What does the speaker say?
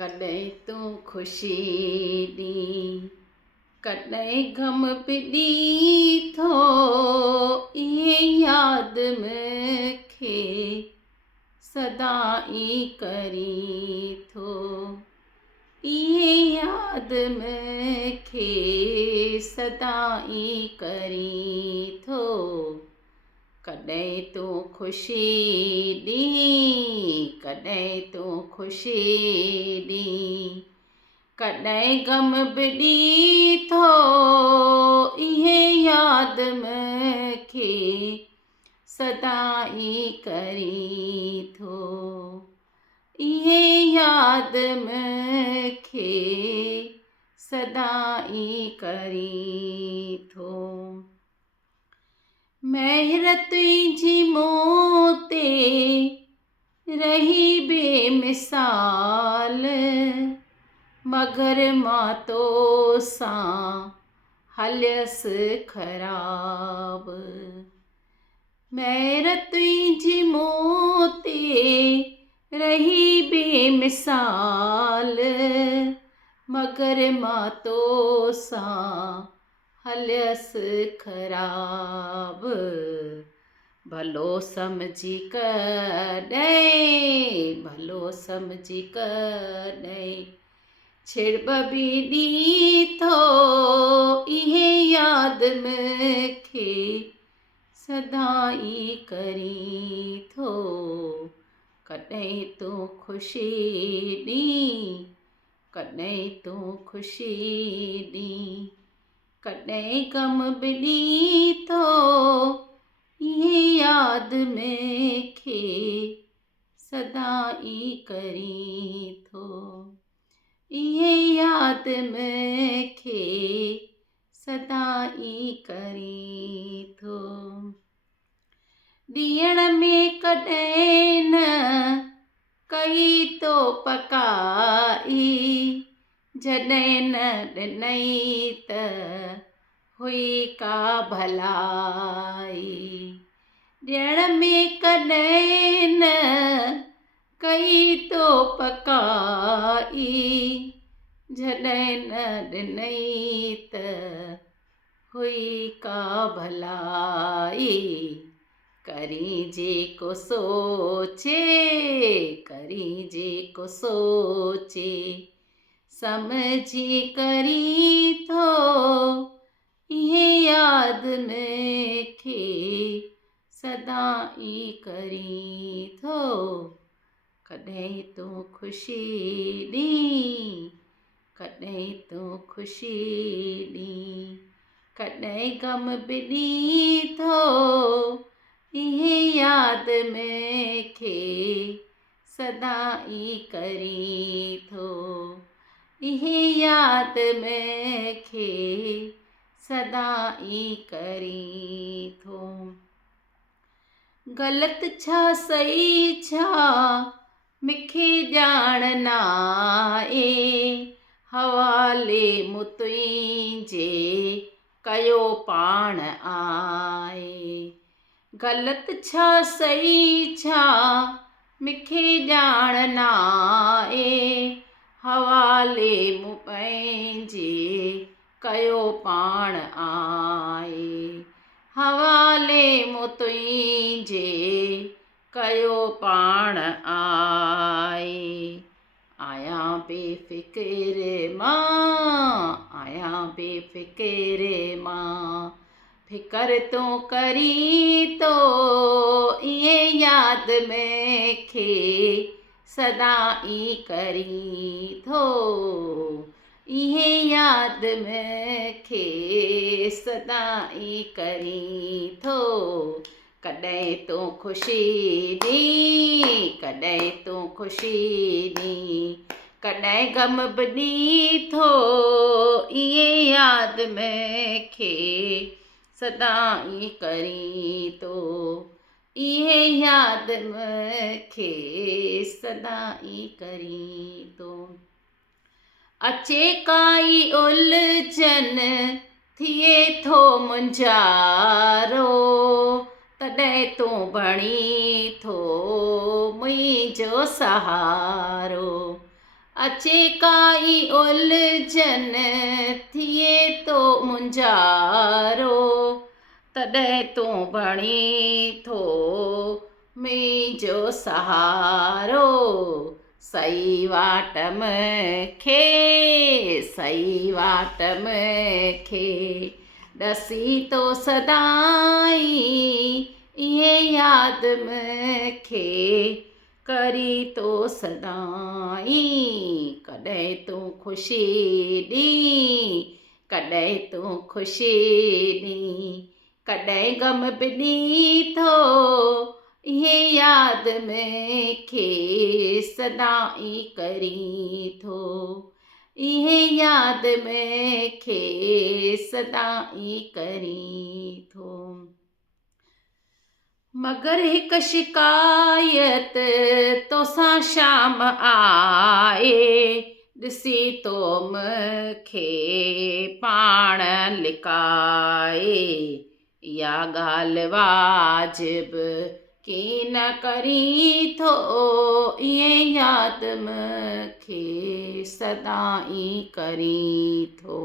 कॾहिं तूं ख़ुशी ॾी कॾहिं ग़म बि ॾी थो इहे यादि मूंखे सदा ई करी थो इहे यादि मूंखे सदा ई करी थो कॾहिं तूं ख़ुशी ॾी कॾहिं तूं ख़ुशी ॾी कॾहिं ग़म बि ॾी थो इहे यादि मूंखे सदा ई करी थो इहे यादि मूंखे सदा ई करी थो महर तुंहिंजी मूं ते रही बेमिसाल मगर मां तो सां हलियसि ख़राब महर तुंहिंजी मूं ते रही बेमिसाल मगर मां तो सां हलियसि ख़राब भलो सम्झी कॾहिं भलो सम्झी कॾहिं छिड़ब बि ॾी थो इहे यादि मूंखे सदा ई करी थो कॾहिं तूं ख़ुशी ॾी कॾहिं तूं ख़ुशी ॾी कॾहिं ग़म बि ॾी थो इहे यादि मूंखे सदा ई करी थो इहे यादि मूंखे सदा ई करी थो ॾियण में कॾहिं न कई तो पकाई जॾहिं न ॾिनई त हुई का भलाई ॾियण में कॾहिं न कई तो पकाई जॾहिं न ॾिनई त हुई का भलाई करी जेको सोचे करी जेको सोचे समझी करी थो इहे यादि मूंखे सदा ई करी थो कॾहिं तूं ख़ुशी ॾी कॾहिं तूं ख़ुशी ॾी कॾहिं ग़म बि ॾी थो इहे यादि मूंखे सदा ई करी थो इहे यादि मूंखे सदा ई करी थो ग़लति छा सही छा मूंखे ॼाण नाहे हवाले मूं तुंहिंजे कयो पाण आहे ग़लति छा सही छा मूंखे ॼाण नाहे हवाले मूं पंहिंजे कयो पाण आहे हवाले मूं तुंहिंजे कयो पाण आहे आहियां बेफ़िक्र मां फ़िकर तूं करी थो इहे यादि मूंखे सदा ई करी थो इहे यादि मूंखे सदा ई करी थो कॾहिं तूं ख़ुशी ॾी कॾहिं तूं ख़ुशी ॾी कॾहिं ग़म बि ॾी थो इहे यादि मूंखे सदा ई करी थो इहे यादि मूंखे सदा ई करी थो अचे काई उलझन थिए थो मुंझारो तॾहिं तूं बणी थो मुंहिंजो सहारो अचे काई उलझन थिए तो मुंझारो तॾहिं तूं बणी थो मुंहिंजो सहारो सही वाट मूंखे सही वाट मूंखे ॾसी तो सदाई इहे यादि मूंखे करी तो सदाई कॾहिं तूं ख़ुशी ॾी कॾहिं तूं ख़ुशी ॾी कॾहिं ग़म बि ॾी थो इहे यादि मूंखे सदाई करी थो इहे यादि मूंखे सदाई करी थो मगर हिकु शिकायत तोसां शाम आए ॾिसी तो मूंखे पाण लिकाए इहा ॻाल्हि वाजिब की न करी थो इहे यादि मूंखे सदाई करी थो।